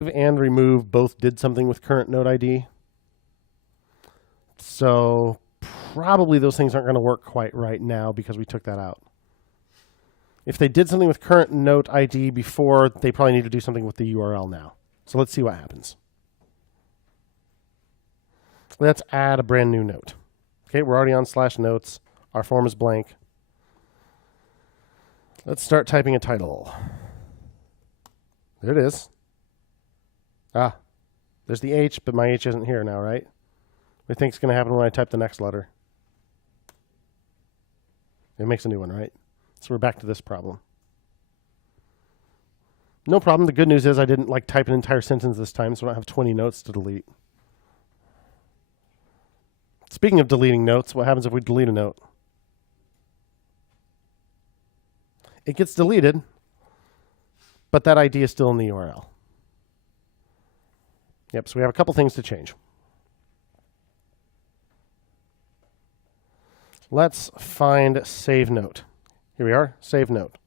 and remove both did something with current node ID. So probably those things aren't going to work quite right now because we took that out. If they did something with current node ID before, they probably need to do something with the URL now. So let's see what happens. Let's add a brand new note. Okay, we're already on /notes. Our form is blank. Let's start typing a title. There it is. Ah, there's the H, but my H isn't here now, right? What do you think is going to happen when I type the next letter? It makes a new one, right? So we're back to this problem. No problem. The good news is I didn't like type an entire sentence this time, so I don't have 20 notes to delete. Speaking of deleting notes, what happens if we delete a note? It gets deleted, but that ID is still in the URL. Yep, so we have a couple things to change. Let's find save note. Here we are, save note.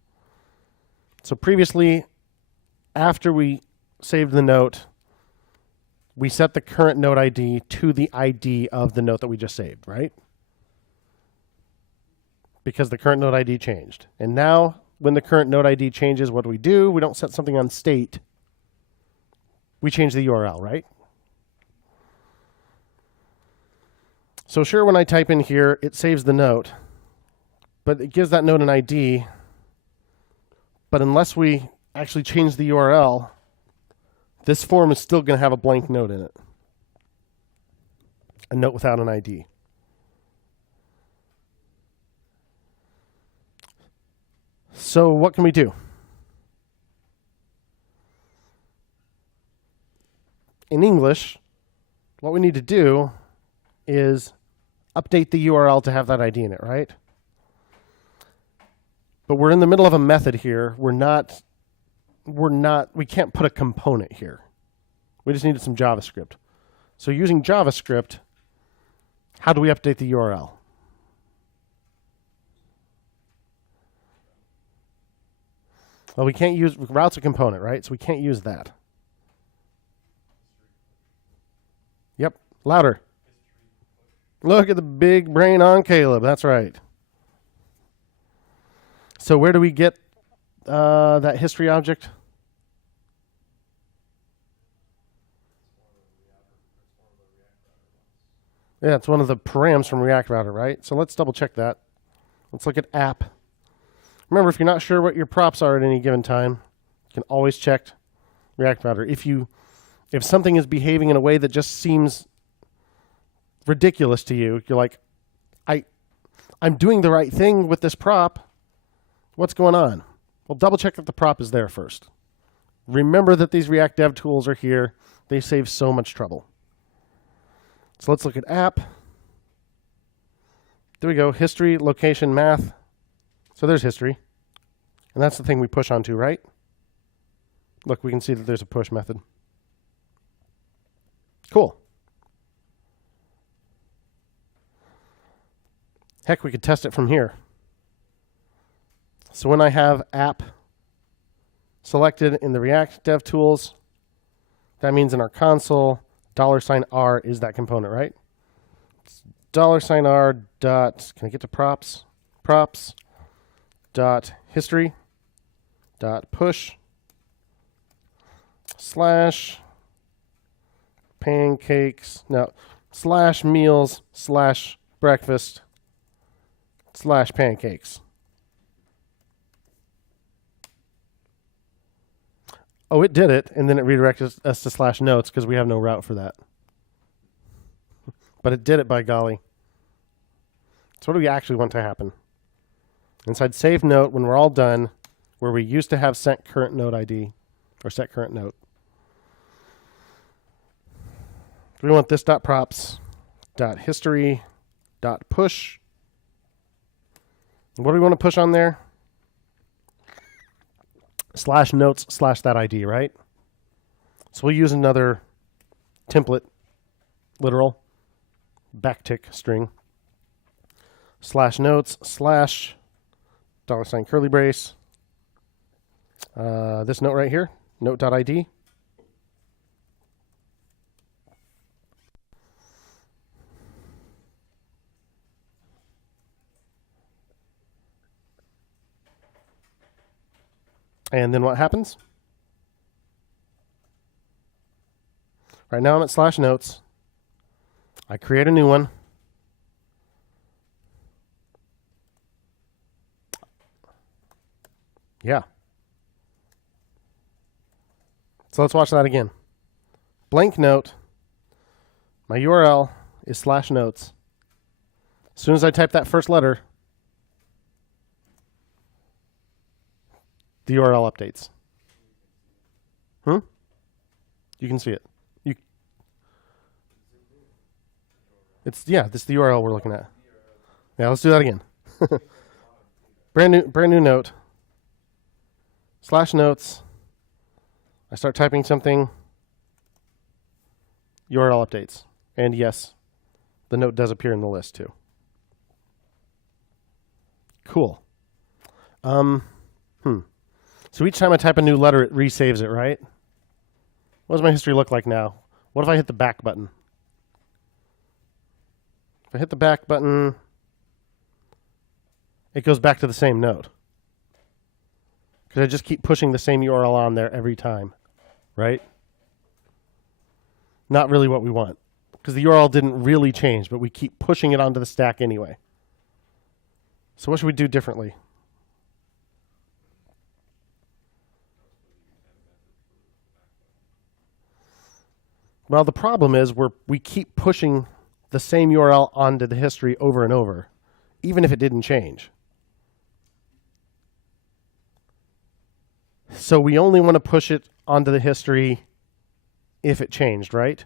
So previously, after we saved the note, we set the current node ID to the ID of the note that we just saved, right? Because the current node ID changed. And now, when the current node ID changes, what do? We don't set something on state. We change the URL, right? So sure, when I type in here, it saves the note, but it gives that note an ID. But unless we actually change the URL, this form is still going to have a blank note in it. A note without an ID. So what can we do? In English, what we need to do is update the URL to have that ID in it, right? But we're in the middle of a method here. We can't put a component here. We just needed some JavaScript. So using JavaScript, how do we update the URL? Well, we can't use, route's a component, right? So we can't use that. Yep, louder. Look at the big brain on Caleb, that's right. So where do we get that history object? Yeah, it's one of the params from React Router, right? So let's double check that. Let's look at app. Remember, if you're not sure what your props are at any given time, you can always check React Router. If something is behaving in a way that just seems ridiculous to you, you're like, I'm doing the right thing with this prop. What's going on? Well, double check that the prop is there first. Remember that these React Dev tools are here. They save so much trouble. So let's look at app. There we go. History, location, math. So there's history. And that's the thing we push onto, right? Look, we can see that there's a push method. Cool. Heck, we could test it from here. So when I have app selected in the React Dev Tools, that means in our console, $R is that component, right? It's $R dot, can I get to props? Props dot history dot push slash pancakes, no, slash meals slash breakfast slash pancakes. Oh, it did it, and then it redirected us to slash notes because we have no route for that. But it did it, by golly. So what do we actually want to happen? Inside save note, when we're all done, where we used to have set current node ID, or set current note, we want this dot props dot history dot push. What do we want to push on there? Slash notes slash that ID, right? So we'll use another template, literal, backtick string. Slash notes slash $ curly brace. This note right here, note.id. And then what happens? Right now I'm at /notes. I create a new one. Yeah. So let's watch that again. Blank note. My URL is /notes. As soon as I type that first letter, the URL updates. You can see it. This is the URL we're looking at. Yeah, let's do that again. brand new note. /notes. I start typing something. URL updates. And yes, the note does appear in the list too. Cool. So each time I type a new letter, it resaves it, right? What does my history look like now? What if I hit the back button? If I hit the back button, it goes back to the same note. Because I just keep pushing the same URL on there every time, right? Not really what we want. Because the URL didn't really change, but we keep pushing it onto the stack anyway. So what should we do differently? Well, the problem is we keep pushing the same URL onto the history over and over, even if it didn't change. So we only want to push it onto the history if it changed, right?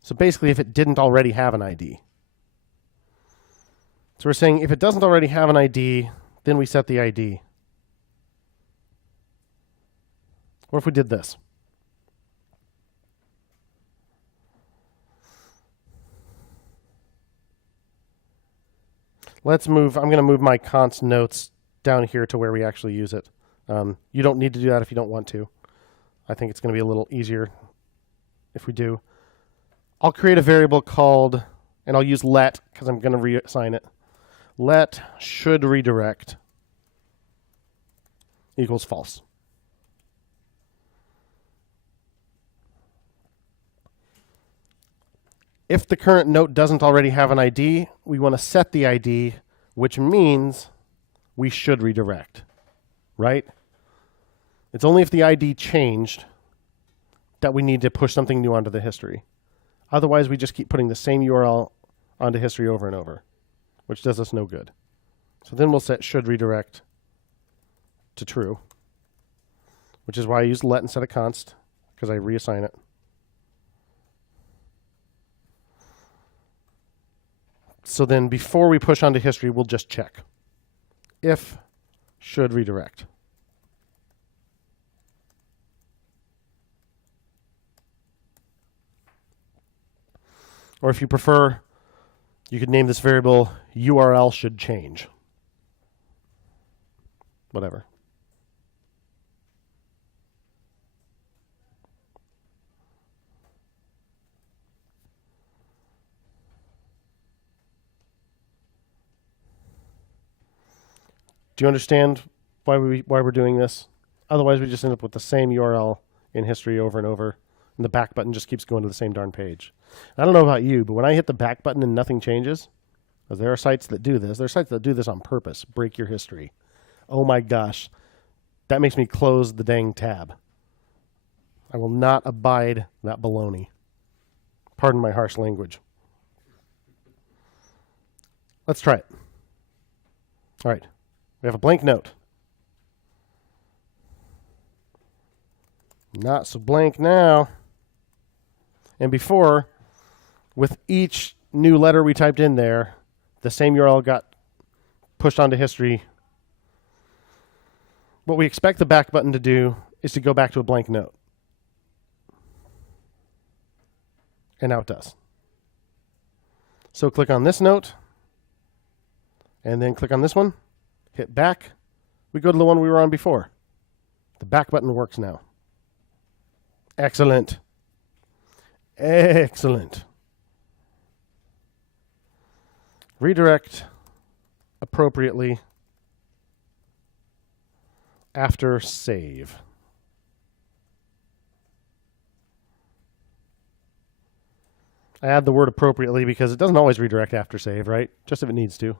So basically, if it didn't already have an ID. So we're saying if it doesn't already have an ID, then we set the ID. What if we did this? Let's move, I'm going to move my const notes down here to where we actually use it. You don't need to do that if you don't want to. I think it's going to be a little easier if we do. I'll create a variable called, and I'll use let because I'm going to reassign it. Let should redirect equals false. If the current note doesn't already have an ID, we want to set the ID, which means we should redirect, right? It's only if the ID changed that we need to push something new onto the history. Otherwise, we just keep putting the same URL onto history over and over, which does us no good. So then we'll set should redirect to true, which is why I use let instead of const, because I reassign it. So then before we push onto history, we'll just check. If should redirect. Or if you prefer, you could name this variable URL should change. Whatever. Do you understand why we're doing this? Otherwise, we just end up with the same URL in history over and over, and the back button just keeps going to the same darn page. I don't know about you, but when I hit the back button and nothing changes, because there are sites that do this. There are sites that do this on purpose. Break your history. Oh my gosh. That makes me close the dang tab. I will not abide that baloney. Pardon my harsh language. Let's try it. All right. We have a blank note. Not so blank now. And before, with each new letter we typed in there, the same URL got pushed onto history. What we expect the back button to do is to go back to a blank note. And now it does. So click on this note, and then click on this one. Hit back. We go to the one we were on before. The back button works now. Excellent. Excellent. Redirect appropriately after save. I add the word appropriately because it doesn't always redirect after save, right? Just if it needs to.